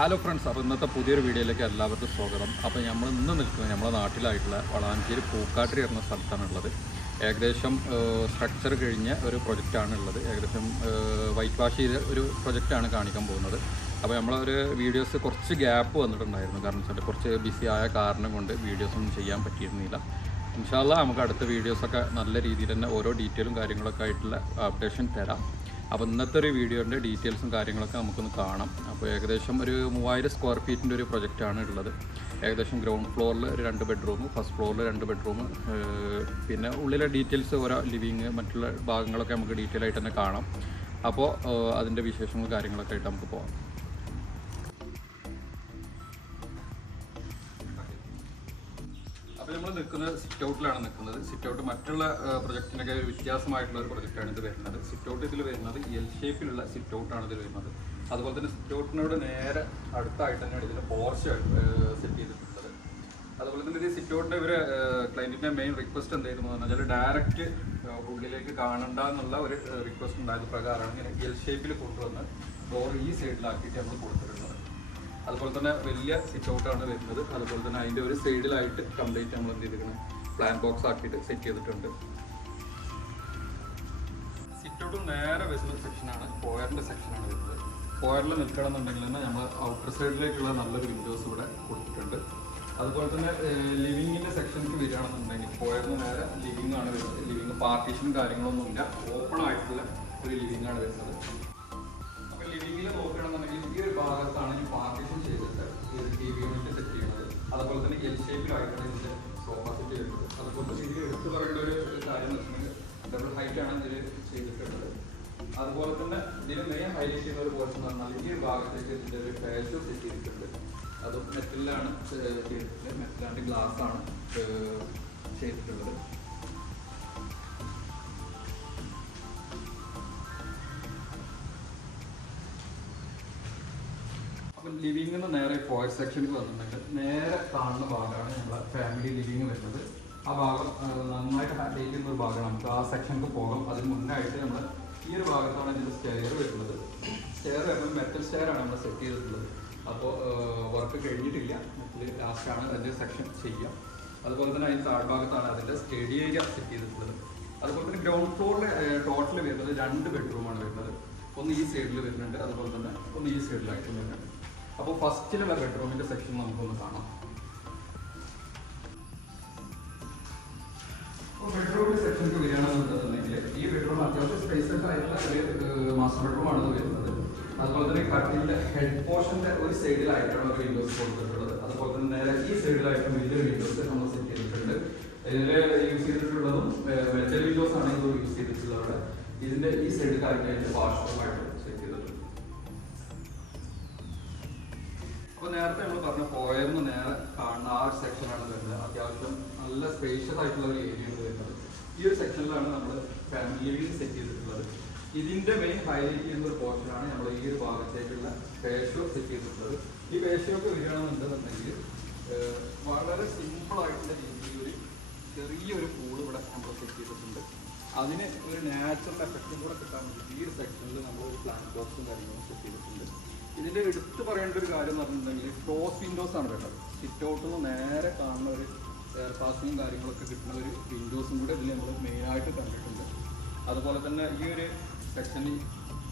Hello friends അപ്പോൾ ഇന്നത്തെ പുതിയൊരു വീഡിയോയിലേക്ക് എല്ലാവർക്കും സ്വാഗതം. അപ്പോൾ നമ്മൾ ഇന്ന് നിൽക്കുന്നത് നമ്മുടെ നാട്ടിലായിട്ടുള്ള വളാഞ്ചേരി പൂക്കാട്ടിരി എന്ന സ്ഥലത്താണ് ഉള്ളത് ഏകദേശം സ്ട്രക്ചർ കഴിഞ്ഞ ഒരു പ്രൊജക്റ്റാണ് ഉള്ളത് ഏകദേശം വൈറ്റ് വാഷ് ചെയ്ത ഒരു പ്രൊജക്റ്റാണ് കാണിക്കാൻ പോകുന്നത്. അപ്പോൾ നമ്മളൊരു വീഡിയോസ് കുറച്ച് ഗ്യാപ്പ് വന്നിട്ടുണ്ടായിരുന്നു. കാരണം വെച്ചാൽ കുറച്ച് ബിസി ആയ കാരണം കൊണ്ട് വീഡിയോസൊന്നും ചെയ്യാൻ പറ്റിയിരുന്നില്ല. ഇൻഷാല്ല നമുക്ക് അടുത്ത വീഡിയോസൊക്കെ നല്ല രീതിയിൽ തന്നെ ഓരോ ഡീറ്റെയിലും കാര്യങ്ങളൊക്കെ ആയിട്ടുള്ള അപ്ഡേഷൻ തരാം. അപ്പോൾ ഇന്നത്തെ ഒരു വീഡിയോന്റെ ഡീറ്റെയിൽസും കാര്യങ്ങളൊക്കെ നമുക്കൊന്ന് കാണാം. അപ്പോൾ ഏകദേശം ഒരു മൂവായിരം സ്ക്വയർ ഫീറ്റിന്റെ ഒരു പ്രൊജക്റ്റാണ് ഉള്ളത്. ഏകദേശം ഗ്രൗണ്ട് ഫ്ലോറിൽ രണ്ട് ബെഡ്റൂം ഫസ്റ്റ് ഫ്ലോറിൽ രണ്ട് ബെഡ്റൂം പിന്നെ ഉള്ളിലെ ഡീറ്റെയിൽസ് ഓരോ ലിവിങ് മറ്റുള്ള ഭാഗങ്ങളൊക്കെ നമുക്ക് ഡീറ്റെയിൽ ആയിട്ട് തന്നെ കാണാം. അപ്പോൾ അതിന്റെ വിശേഷങ്ങളും കാര്യങ്ങളൊക്കെ ആയിട്ട് നമുക്ക് പോകാം നിൽക്കുന്നത് സിറ്റ് ഔട്ടിലാണ് നിൽക്കുന്നത്. സിറ്റ് ഔട്ട് മറ്റുള്ള പ്രൊജക്റ്റിനൊക്കെ ഒരു വ്യത്യാസമായിട്ടുള്ള ഒരു പ്രൊജക്റ്റാണ് ഇത് വരുന്നത്. സിറ്റ് ഔട്ട് ഇതിൽ വരുന്നത് എൽ ഷേപ്പിലുള്ള സിറ്റ് ഔട്ടാണ് ഇതിൽ വരുന്നത്. അതുപോലെ തന്നെ സിറ്റ് ഔട്ടിനോട് നേരെ അടുത്തായിട്ട് തന്നെയാണ് ഇതിന്റെ പോർച്ച് സെറ്റ് ചെയ്തിട്ടുള്ളത്. അതുപോലെ തന്നെ ഇത് സിറ്റ് ഔട്ടിന്റെ ഒരു ക്ലൈന്റിന്റെ മെയിൻ റിക്വസ്റ്റ് എന്തായിരുന്നു എന്ന് പറഞ്ഞാൽ ഡയറക്റ്റ് ഉള്ളിലേക്ക് കാണണ്ട എന്നുള്ള ഒരു റിക്വസ്റ്റ് ഉണ്ടായത് പ്രകാരമാണ് ഇങ്ങനെ എൽ ഷേപ്പിൽ കൊണ്ടുവന്ന് ഡോർ ഈ സൈഡിലാക്കിയിട്ട് നമ്മൾ കൊടുത്തിട്ടുള്ളത് അതുപോലെ തന്നെ വലിയ സിറ്റ് ഔട്ടാണ് വരുന്നത്. അതുപോലെ തന്നെ അതിന്റെ ഒരു സൈഡിലായിട്ട് കംപ്ലീറ്റ് നമ്മൾ എന്ത് ചെയ്തിരിക്കുന്നത് പ്ലാൻ ബോക്സ് ആക്കിയിട്ട് സെറ്റ് ചെയ്തിട്ടുണ്ട്. സിറ്റ് ഔട്ട് നേരെ വരുന്ന സെക്ഷനാണ് പോയറിന്റെ സെക്ഷനാണ് വരുന്നത്. പോയറിൽ നിൽക്കണം എന്നുണ്ടെങ്കിൽ തന്നെ നമ്മൾ ഔട്ടർ സൈഡിലേക്കുള്ള നല്ലൊരു വിൻഡോസ് ഇവിടെ കൊടുത്തിട്ടുണ്ട്. അതുപോലെ തന്നെ ലിവിങ്ങിന്റെ സെക്ഷൻസ് വരികയാണെന്നുണ്ടെങ്കിൽ പോയറിന് നേരെ ലിവിങ് ആണ് വരുന്നത്. പാർട്ടീഷനും കാര്യങ്ങളൊന്നും ഇല്ല ഓപ്പൺ ആയിട്ടുള്ള ഒരു ലിവിങ് ആണ് വരുന്നത്. അപ്പോൾ ലിവിങ്ങിൽ നോക്കുകയാണെന്നുണ്ടെങ്കിൽ ഈ ഒരു ഭാഗത്താണ് ഈ പാർട്ടീഷൻ യൂണിറ്റ് സെറ്റ് ചെയ്യുന്നത്. അതുപോലെ തന്നെ എൽ ഷേപ്പിലായിട്ടാണ് ഇതിന്റെ സോഫ സെറ്റ് ചെയ്യുന്നത്. അതുപോലെ ഇതിൽ എടുത്തു പറയേണ്ട ഒരു കാര്യം എന്ന് വെച്ചിട്ടുണ്ടെങ്കിൽ ഡബിൾ ആണ് ഇതിൽ ചെയ്തിട്ടുള്ളത്. അതുപോലെ തന്നെ ഇതിന് മെയിൻ ഹൈലൈറ്റ് ചെയ്യുന്ന ഒരു പോർഷൻ എന്ന് പറഞ്ഞാൽ ഈ ഭാഗത്തേക്ക് ഇതിന്റെ ഒരു ഫേസ് സെറ്റ് ചെയ്തിട്ടുണ്ട്. അതും മെറ്റലിലാണ് ചെയ്തിട്ടുള്ളത്. മെറ്റലാണ്ട് ആണ് ചെയ്തിട്ടുള്ളത്. അപ്പം ലിവിംഗ് നേരെ ഫോയർ സെക്ഷനിൽ വന്നിട്ടുണ്ട്. നേരെ കാണുന്ന ഭാഗമാണ് നമ്മളെ ഫാമിലി ലിവിംഗ് വരുന്നത്. ആ ഭാഗം നന്നായിട്ട് ഹാൻഡിൽ ചെയ്യുന്ന ഒരു ഭാഗമാണ്. നമുക്ക് ആ സെക്ഷനിൽ പോകാം. അതിന് മുന്നായിട്ട് നമ്മൾ ഈ ഒരു ഭാഗത്താണ് ഇതിന്റെ സ്റ്റെയർ വരുന്നത്. സ്റ്റെയർ വരുമ്പോൾ മെറ്റൽ സ്റ്റെയർ ആണ് നമ്മൾ സെറ്റ് ചെയ്തിട്ടുള്ളത്. അപ്പോൾ വർക്ക് കഴിഞ്ഞിട്ടില്ല. മെറ്റൽ ലാസ്റ്റാണ് അതിന്റെ സെക്ഷൻ ചെയ്യുക അതുപോലെ തന്നെ അതിന്റെ താഴ്ഭാഗത്താണ് അതിന്റെ സ്റ്റഡി ഏരിയ സെറ്റ് ചെയ്തിട്ടുള്ളത്. അതുപോലെ തന്നെ ഗ്രൗണ്ട് ഫ്ലോറിൽ ടോട്ടൽ വരുന്നത് രണ്ട് ബെഡ്റൂമാണ് വരുന്നത്. ഒന്ന് ഈ സൈഡിൽ വരുന്നുണ്ട്. അതുപോലെ തന്നെ ഒന്ന് ഈ സൈഡിലായിട്ടും വരുന്നുണ്ട്. അപ്പോൾ ഫസ്റ്റിലുള്ള ബെഡ്റൂമിന്റെ സെക്ഷൻ നമുക്കൊന്ന് കാണാം. ബെഡ്റൂമിന്റെ സെക്ഷനിലേക്ക് വരികയാണെന്നുണ്ടെന്നുണ്ടെങ്കിൽ ഈ ബെഡ്റൂം അത്യാവശ്യം സ്പേസസ് ആയിട്ടുള്ള ഒരു മാസ്റ്റർ ബെഡ്റൂം ആണ് വരുന്നത്. അതുപോലെ തന്നെ കട്ടിലിന്റെ ഹെഡ് പോർഷന്റെ ഒരു സൈഡിലായിട്ടാണ് ഒരു വിൻഡോസ് കൊടുത്തിട്ടുള്ളത്. അതുപോലെ തന്നെ നേരെ ഈ സൈഡിലായിട്ടും വലിയൊരു വിൻഡോസ് നമ്മൾ സെറ്റ് ചെയ്തിട്ടുണ്ട്. ഇതിൽ യൂസ് ചെയ്തിട്ടുള്ളതും വെച്ച വിൻഡോസ് ആണ് യൂസ് ചെയ്തിട്ടുള്ളത് ഇതിന്റെ ഈ സൈഡിലായിട്ട് വാഷ്റൂമായിട്ട് സെറ്റ് നേരത്തെ നമ്മൾ പറഞ്ഞ പോയെന്ന് നേരെ കാണുന്ന ആ സെക്ഷനാണ് വരുന്നത്. അത്യാവശ്യം നല്ല സ്പേഷ്യസ് ആയിട്ടുള്ള ഒരു ഏരിയയാണ് വരുന്നത്. ഈ ഒരു സെക്ഷനിലാണ് നമ്മൾ ഫാമിലി ലിവിംഗ് സെറ്റ് ചെയ്തിട്ടുള്ളത്. ഇതിന്റെ മെയിൻ ഹൈലൈറ്റ് ചെയ്യുന്ന ഒരു പോർഷനാണ് നമ്മൾ ഈ ഒരു ഭാഗത്തേക്കുള്ള പേഷ്യോ സെറ്റ് ചെയ്തിട്ടുള്ളത്. ഈ പേഷ്യൊക്കെ വരികയാണെന്നുണ്ടെന്നുണ്ടെങ്കിൽ വളരെ സിമ്പിൾ ആയിട്ടുള്ള രീതിയിൽ ഒരു ചെറിയൊരു പൂൾ ഇവിടെ നമ്മൾ സെറ്റ് ചെയ്തിട്ടുണ്ട്. അതിന് ഒരു നാച്ചുറൽ എഫക്റ്റും കൂടെ കിട്ടാൻ വേണ്ടി ഈ ഒരു സെക്ഷനിൽ നമ്മൾ ഒരു പ്ലാന്റ് ബോക്സും കാര്യങ്ങളും സെറ്റ് ചെയ്തിട്ടുണ്ട്. ഇതിന്റെ എടുത്തു പറയേണ്ട ഒരു കാര്യം എന്ന് പറഞ്ഞിട്ടുണ്ടെങ്കിൽ ക്ലോസ് വിൻഡോസ് ആണ് വേണ്ടത് സിറ്റ് ഔട്ടിൽ നിന്ന് നേരെ കാണുന്ന ഒരു എയർ പാസിങ്ങും കാര്യങ്ങളൊക്കെ കിട്ടുന്ന ഒരു വിൻഡോസും കൂടെ ഇതിൽ നമ്മൾ മെയിനായിട്ട് കണ്ടിട്ടുണ്ട്. അതുപോലെ തന്നെ ഈ ഒരു സെക്ഷനിൽ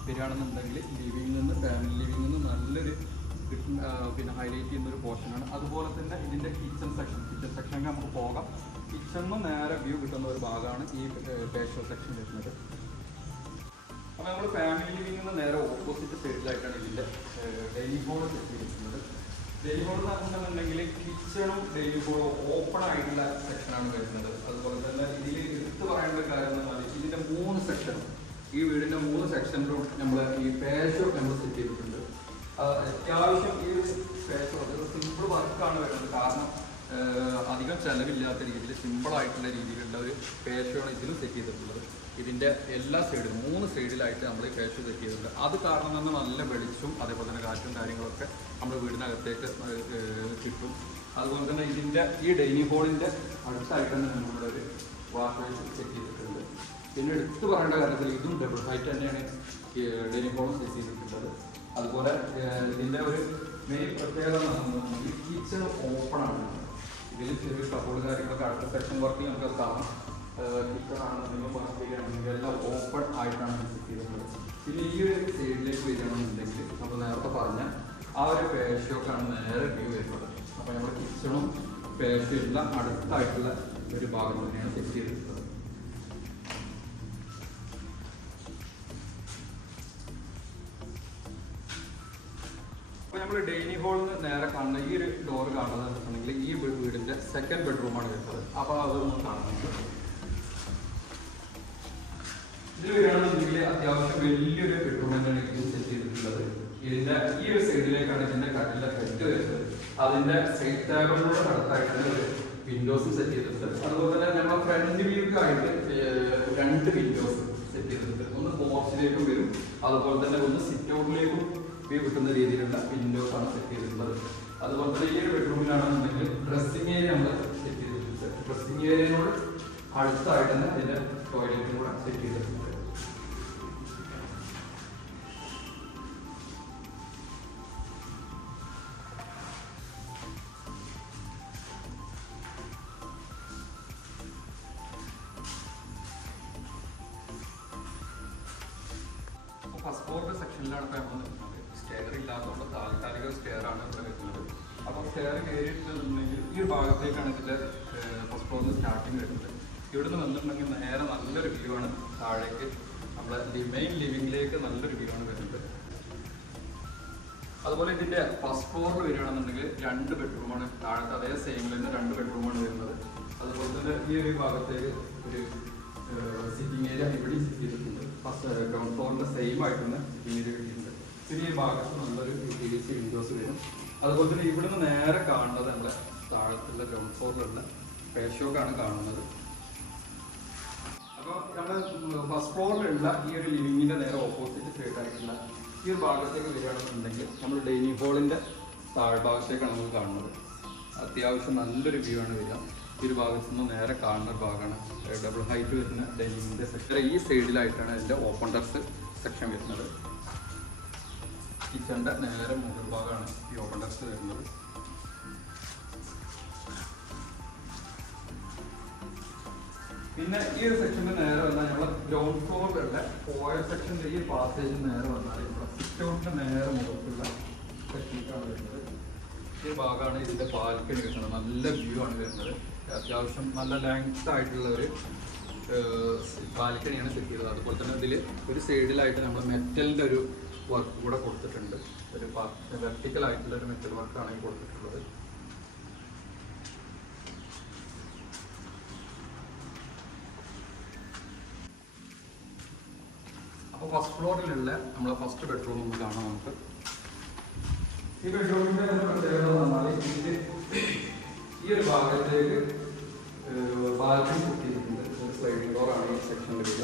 വരികയാണെന്നുണ്ടെങ്കിൽ ലിവിങ് നിന്ന് ഫാമിലി ലിവിങ്ങിൽ നിന്ന് നല്ലൊരു പിന്നെ ഹൈലൈറ്റ് ചെയ്യുന്ന ഒരു പോർഷനാണ് അതുപോലെ തന്നെ ഇതിന്റെ കിച്ചൺ സെക്ഷൻ കിച്ചൺ സെക്ഷനിൽ നമുക്ക് പോകാം. കിച്ചണിൽ നേരെ വ്യൂ കിട്ടുന്ന ഒരു ഭാഗമാണ് ഈ പേഷ്യോ സെക്ഷൻ വരുന്നത്. നമ്മൾ ഫാമിലി ലിവിംഗിന് നേരെ ഓപ്പോസിറ്റ് സൈഡിലായിട്ടാണ് ഇതിന്റെ ഡെയിലി ഹോൾ സെറ്റ് ചെയ്തിരിക്കുന്നത് ഡെയിലി ഹോൾ എന്ന് പറഞ്ഞിട്ടുണ്ടെങ്കിൽ കിച്ചണും ഡെയിലി ഹോളും ഓപ്പൺ ആയിട്ടുള്ള സെക്ഷനാണ് വരുന്നത്. അതുപോലെ തന്നെ ഇതിൽ എടുത്തു പറയേണ്ട കാര്യം എന്ന് പറഞ്ഞാൽ ഇതിന്റെ മൂന്ന് സെക്ഷനും ഈ വീടിന്റെ മൂന്ന് സെക്ഷനിലും നമ്മൾ ഈ പേശോ നമ്മൾ സെറ്റ് ചെയ്തിട്ടുണ്ട്. അത്യാവശ്യം ഈ പേശോ അത് സിമ്പിൾ വർക്കാണ് വരുന്നത്. കാരണം അധികം ചെലവില്ലാത്ത രീതിയിൽ സിമ്പിൾ ആയിട്ടുള്ള രീതിയിലുള്ള ഒരു പേശയാണ് ഇതിലും സെറ്റ് ചെയ്തിട്ടുള്ളത്. ഇതിന്റെ എല്ലാ സൈഡും മൂന്ന് സൈഡിലായിട്ട് നമ്മൾ ഈ പേശ സെറ്റ് ചെയ്തിട്ടുണ്ട് അത് കാരണം തന്നെ നല്ല വെളിച്ചും അതേപോലെ തന്നെ കാറ്റും കാര്യങ്ങളൊക്കെ നമ്മൾ വീടിനകത്തേക്ക് കിട്ടും. അതുപോലെ തന്നെ ഇതിന്റെ ഈ ഡൈനിങ് ഹോളിന്റെ അടുത്തായിട്ട് തന്നെ നമ്മുടെ ഒരു വാഷ് സെറ്റ് ചെയ്തിട്ടുണ്ട് പിന്നെ എടുത്തു പറയേണ്ട കാര്യത്തിൽ ഇതും ഡബിൾ ഹൈറ്റ് തന്നെയാണ് ഡൈനിങ് ഹോളും സെറ്റ് ചെയ്തിട്ടുള്ളത്. അതുപോലെ ഇതിന്റെ ഒരു മെയിൻ പ്രത്യേകത കിച്ചൺ ഓപ്പൺ ആണ്. ഇതിൽ ചെറിയ കബോർഡ് കാര്യങ്ങളൊക്കെ അടുത്ത സെക്ഷൻ വർക്കിൽ നമുക്ക് കാണാം. കിച്ചൺ ആണെന്നുണ്ടെങ്കിൽ വർക്കിലാണെന്നുണ്ടെങ്കിൽ എല്ലാം ഓപ്പൺ ആയിട്ടാണ് വിസിറ്റ് ചെയ്തിട്ടുള്ളത് പിന്നെ ഈ ഒരു സൈഡിലേക്ക് വരികയാണെന്നുണ്ടെങ്കിൽ നമ്മൾ നേരത്തെ പറഞ്ഞ ആ ഒരു പേശയൊക്കെയാണ് നേരെ വ്യൂ വരുന്നത്. അപ്പോൾ നമ്മുടെ കിച്ചണും പേശയുള്ള അടുത്തായിട്ടുള്ള ഒരു ഭാഗം തന്നെയാണ് സെറ്റ് ചെയ്തിട്ടുള്ളത്. അപ്പോൾ നമ്മൾ ഡൈനിങ് ഹാളിൽ നിന്ന് നേരെ കാണുന്ന ഈ ഒരു ഡോർ കാണുന്നത് എന്നുണ്ടെങ്കിൽ ഈ വീടിന്റെ സെക്കൻഡ് ബെഡ്റൂമാണ് വരുന്നത്. അപ്പോൾ അതൊന്നും കാണുന്നുണ്ട് ഇതിൽ അത്യാവശ്യം വലിയൊരു ബെഡ്റൂം തന്നെയാണ് ഇത് സെറ്റ് ചെയ്തിട്ടുള്ളത്. ഇതിന്റെ ഈ ഒരു സൈഡിലേക്കാണ് ഇതിന്റെ കട്ടിലെ ബെഡ് വരുന്നത്. അതിന്റെ സൈഡ് ടേബിളിനോട് അടുത്തായിട്ട് വിൻഡോസ് സെറ്റ് ചെയ്തിട്ടുണ്ട് അതുപോലെ തന്നെ നമ്മൾ ഫ്രണ്ട് വ്യൂക്കായിട്ട് രണ്ട് വിൻഡോസ് സെറ്റ് ചെയ്തിട്ടുണ്ട്. ഒന്ന് പോർച്ചിലേക്കും വരും. അതുപോലെ തന്നെ ഒന്ന് സിറ്റ് ഔട്ടിലേക്കും വ്യൂ കിട്ടുന്ന രീതിയിലുള്ള വിൻഡോസ് ആണ് സെറ്റ് ചെയ്തിട്ടുള്ളത്. അതുപോലെ തന്നെ ഈ ഒരു ബെഡ്റൂമിലാണെന്നുണ്ടെങ്കിൽ ഡ്രസ്സിംഗ് ഏരിയ നമ്മൾ സെറ്റ് ചെയ്തിട്ടുണ്ട്. ഡ്രസ്സിംഗ് ഏരിയനോട് അടുത്തായിട്ട് തന്നെ അതിന്റെ ടോയ്ലറ്റും കൂടെ സെറ്റ് ചെയ്തിട്ടുണ്ട്. ഫ്ലോറിന്റെ സെക്ഷനിലാണ് ഇപ്പോൾ നമ്മൾ നിൽക്കുന്നത് സ്റ്റെയർ ഇല്ലാത്തതുകൊണ്ട് താൽക്കാലിക സ്റ്റെയർ ആണ് ഇവിടെ വരുന്നത് അപ്പോൾ സ്റ്റെയർ കയറിയിട്ട് നിന്നുണ്ടെങ്കിൽ ഈ ഒരു ഭാഗത്തേക്കാണ് ഇതിന്റെ ഫസ്റ്റ് സ്റ്റാർട്ടിങ് വരുന്നത്. ഇവിടുന്ന് വന്നിട്ടുണ്ടെങ്കിൽ നേരെ നല്ലൊരു വ്യൂ ആണ് താഴേക്ക്. നമ്മുടെ മെയിൻ ലിവിങ്ങിലേക്ക് നല്ലൊരു വ്യൂ ആണ് വരുന്നത്. അതുപോലെ ഇതിന്റെ ഫസ്റ്റ് ഫ്ലോറിൽ വരികയാണെന്നുണ്ടെങ്കിൽ രണ്ട് ബെഡ്റൂമാണ് താഴത്തെ അതേ സെയിമിൽ തന്നെ രണ്ട് ബെഡ്റൂമാണ് വരുന്നത്. അതുപോലെ തന്നെ ഈ ഒരു ഭാഗത്തേക്ക് ഒരു സിറ്റിംഗ് ഏരിയ ഇവിടെ സെറ്റ് ചെയ്തിട്ടുണ്ട്. ഫസ്റ്റ് ഗ്രൗണ്ട് ഫ്ലോറിന്റെ സെയിം ആയിട്ട് തന്നെ സിറ്റിംഗ് ഏരിയ കിട്ടിയിട്ടുണ്ട്. ചെറിയ ഭാഗത്ത് നല്ലൊരു പി സി വിൻഡോസ് വരും. അതുപോലെ തന്നെ ഇവിടുന്ന് നേരെ കാണുന്നത് നമ്മുടെ താഴത്തുള്ള ഗ്രൗണ്ട് ഫ്ലോറിലുള്ള പേഷോക്കാണ് കാണുന്നത്. അപ്പോൾ നമ്മൾ ഫസ്റ്റ് ഫ്ലോറിലുള്ള ഈ ഒരു ലിവിങ്ങിന്റെ നേരെ ഓപ്പോസിറ്റ് സൈഡ് ആയിട്ടുള്ള ഈ ഒരു ഭാഗത്തേക്ക് വരികയാണെന്നുണ്ടെങ്കിൽ നമ്മൾ ഡൈനിങ് ഹാളിന്റെ താഴ്ഭാഗത്തേക്കാണ് നമ്മൾ കാണുന്നത്. അത്യാവശ്യം നല്ലൊരു വ്യൂ ആണ് വരിക. ഈ ഒരു ഭാഗത്ത് നിന്ന് നേരെ കാണുന്ന ഒരു ഭാഗമാണ്. ഡബിൾ ഹൈറ്റ് വരുന്ന ഡൈനിങ്ങിന്റെ സെക്ഷൻ ഈ സൈഡിലായിട്ടാണ് അതിന്റെ ഓപ്പൺ ടെറസ് സെക്ഷൻ വരുന്നത്. കിച്ചണിന്റെ നേരെ മുകൾ ഭാഗമാണ് ഈ ഓപ്പൺ ടെറസ് വരുന്നത്. പിന്നെ ഈ ഒരു സെക്ഷന്റെ നേരെ വന്നാൽ നമ്മളെ ഗ്രൗണ്ട് ഫ്ലോറിലുള്ള പോയ സെക്ഷന്റെ ഈ പാസേജ് നേരെ വന്നാൽ ഇവിടെ സിറ്റ് നേരെ മുഖത്തുള്ള സെക്ഷനിലാണ് വരുന്നത്. ഈ ഭാഗമാണ് ഇതിന്റെ പാൽക്കണി വരുന്നത്. നല്ല വ്യൂ ആണ് വരുന്നത്. അത്യാവശ്യം നല്ല ലെങ്ത് ആയിട്ടുള്ള ഒരു ബാൽക്കണിയാണ് സെറ്റ് ചെയ്തത്. അതുപോലെ തന്നെ ഇതിൽ ഒരു സൈഡിലായിട്ട് നമ്മൾ മെറ്റലിന്റെ ഒരു വർക്ക് കൂടെ കൊടുത്തിട്ടുണ്ട്. ഒരു വെർട്ടിക്കൽ ആയിട്ടുള്ള ഒരു മെറ്റൽ വർക്കാണ് കൊടുത്തിട്ടുള്ളത്. അപ്പോൾ ഫസ്റ്റ് ഫ്ലോറിലുള്ള നമ്മളെ ഫസ്റ്റ് ബെഡ്റൂം ഒന്ന് കാണാം നമുക്ക്. ഈ ബെഡ്റൂമിന്റെ പ്രത്യേകത എന്ന് പറഞ്ഞാൽ ഈ ഒരു ഭാഗത്തേക്ക് ബാൽക്കണി കിട്ടിയിട്ടുണ്ട് ഒരു സ്ലൈഡിംഗ് ഡോറാണ് ഈ സെക്ഷനിൽ വരിക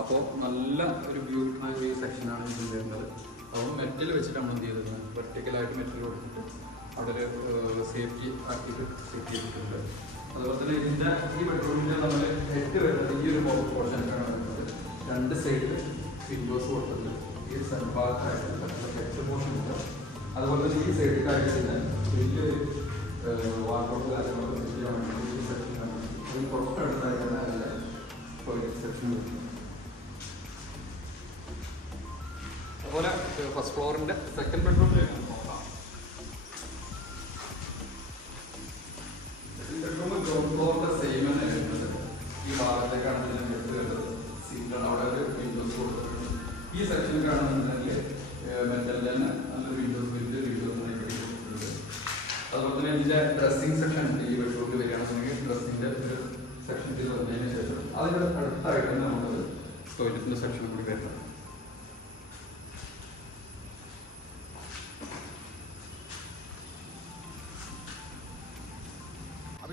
അപ്പോൾ നല്ല ഒരു ബ്യൂട്ടിഫുൾ ഈ സെക്ഷനാണ് ഇതിൽ വരുന്നത്. അപ്പോൾ മെറ്റൽ വെച്ചിട്ട് നമ്മൾ എന്ത് ചെയ്തിരുന്നത് വെർട്ടിക്കലായിട്ട് മെറ്റൽ കൊടുത്തിട്ട് അവിടെ ഒരു സേഫ്റ്റി ആക്കിയിട്ട് സെറ്റ് ചെയ്തിട്ടുണ്ട്. അതുപോലെ തന്നെ ഇതിന്റെ ഈ ബെഡ്റൂമിന്റെ നമ്മൾ ഹെഡ് വരുന്നത് ഈ ഒരു പോർഷനിലാണ് വരുന്നത്. രണ്ട് സൈഡിൽ വിൻഡോസ് കൊടുത്തിട്ടുണ്ട്. ഈ സെൻഭാഗത്തായിട്ട് ഹെഡ് പോർഷൻ ഉണ്ട് അതുപോലെ തന്നെ ഈ സൈഡിൽ കാര്യത്തിൽ വലിയൊരു വാട്ടർ കാര്യങ്ങളൊക്കെ ചെയ്യാൻ വേണ്ടി അതിന്റെ ടോയ്ലറ്റ് സെക്ഷൻ വരുന്നത് അതുപോലെ ഫസ്റ്റ് ഫ്ലോറിന്റെ സെക്കൻഡ് ബെഡ്റൂമിലേക്ക് നോക്കാം ബെഡ്റൂം ഗ്രൗണ്ട് ഫ്ലോറിന്റെ സെയിം തന്നെ വരുന്നത് ഈ ഭാഗത്തേക്കാണ് ഇതിന്റെ ബെഡ് വരുന്നത് സീറ്റാണ് അവിടെ ഒരു വിൻഡോസ് കൊടുത്തിട്ടുണ്ട് ഈ സെക്ഷനിൽ കാണുന്നുണ്ടെങ്കിൽ മെറ്റലിൽ തന്നെ നല്ലൊരു വിൻഡോസ് വലിയ വിൻഡോസ് തന്നെ കൊടുത്തിട്ടുണ്ട് അതുപോലെ തന്നെ ഡ്രസ്സിംഗ് സെക്ഷൻ ഈ ബെഡ്റൂമിൽ വരികയാണെന്നുണ്ടെങ്കിൽ ഡ്രസ്സിന്റെ ഒരു സെക്ഷൻ ഇതിൽ വന്നതിന് ശേഷം അതിന്റെ അടുത്തായിട്ട് നമ്മൾ ടോയ്ലറ്റിന്റെ സെക്ഷൻ കൂടി വരുന്നത്.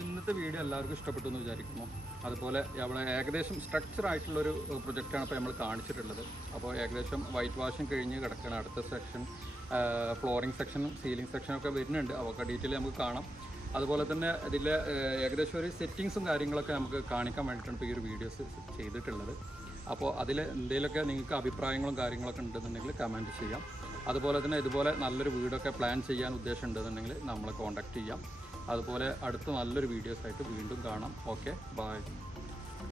ഇന്നത്തെ വീഡിയോ എല്ലാവർക്കും ഇഷ്ടപ്പെട്ടു എന്ന് വിചാരിക്കുന്നു. അതുപോലെ അവിടെ ഏകദേശം സ്ട്രക്ചർ ആയിട്ടുള്ളൊരു പ്രൊജക്റ്റാണ് ഇപ്പോൾ നമ്മൾ കാണിച്ചിട്ടുള്ളത്. അപ്പോൾ ഏകദേശം വൈറ്റ് വാഷിങ് കഴിഞ്ഞ് കിടക്കുന്ന അടുത്ത സെക്ഷൻ ഫ്ലോറിംഗ് സെക്ഷനും സീലിംഗ് സെക്ഷനും ഒക്കെ വരുന്നുണ്ട്. അപ്പോൾ ഡീറ്റെയിൽ നമുക്ക് കാണാം. അതുപോലെ തന്നെ ഇതിൽ ഏകദേശം ഒരു സെറ്റിങ്സും കാര്യങ്ങളൊക്കെ നമുക്ക് കാണിക്കാൻ വേണ്ടിയിട്ടാണ് ഇപ്പോൾ ഈ ഒരു വീഡിയോസ് ചെയ്തിട്ടുള്ളത്. അപ്പോൾ അതിൽ എന്തെങ്കിലുമൊക്കെ നിങ്ങൾക്ക് അഭിപ്രായങ്ങളും കാര്യങ്ങളൊക്കെ ഉണ്ടെന്നുണ്ടെങ്കിൽ കമന്റ് ചെയ്യാം. അതുപോലെ തന്നെ ഇതുപോലെ നല്ലൊരു വീടൊക്കെ പ്ലാൻ ചെയ്യാൻ ഉദ്ദേശം ഉണ്ടെന്നുണ്ടെങ്കിൽ നമ്മളെ കോൺടാക്റ്റ് ചെയ്യാം. അതുപോലെ അടുത്ത നല്ലൊരു വീഡിയോസായിട്ട് വീണ്ടും കാണാം. Okay bye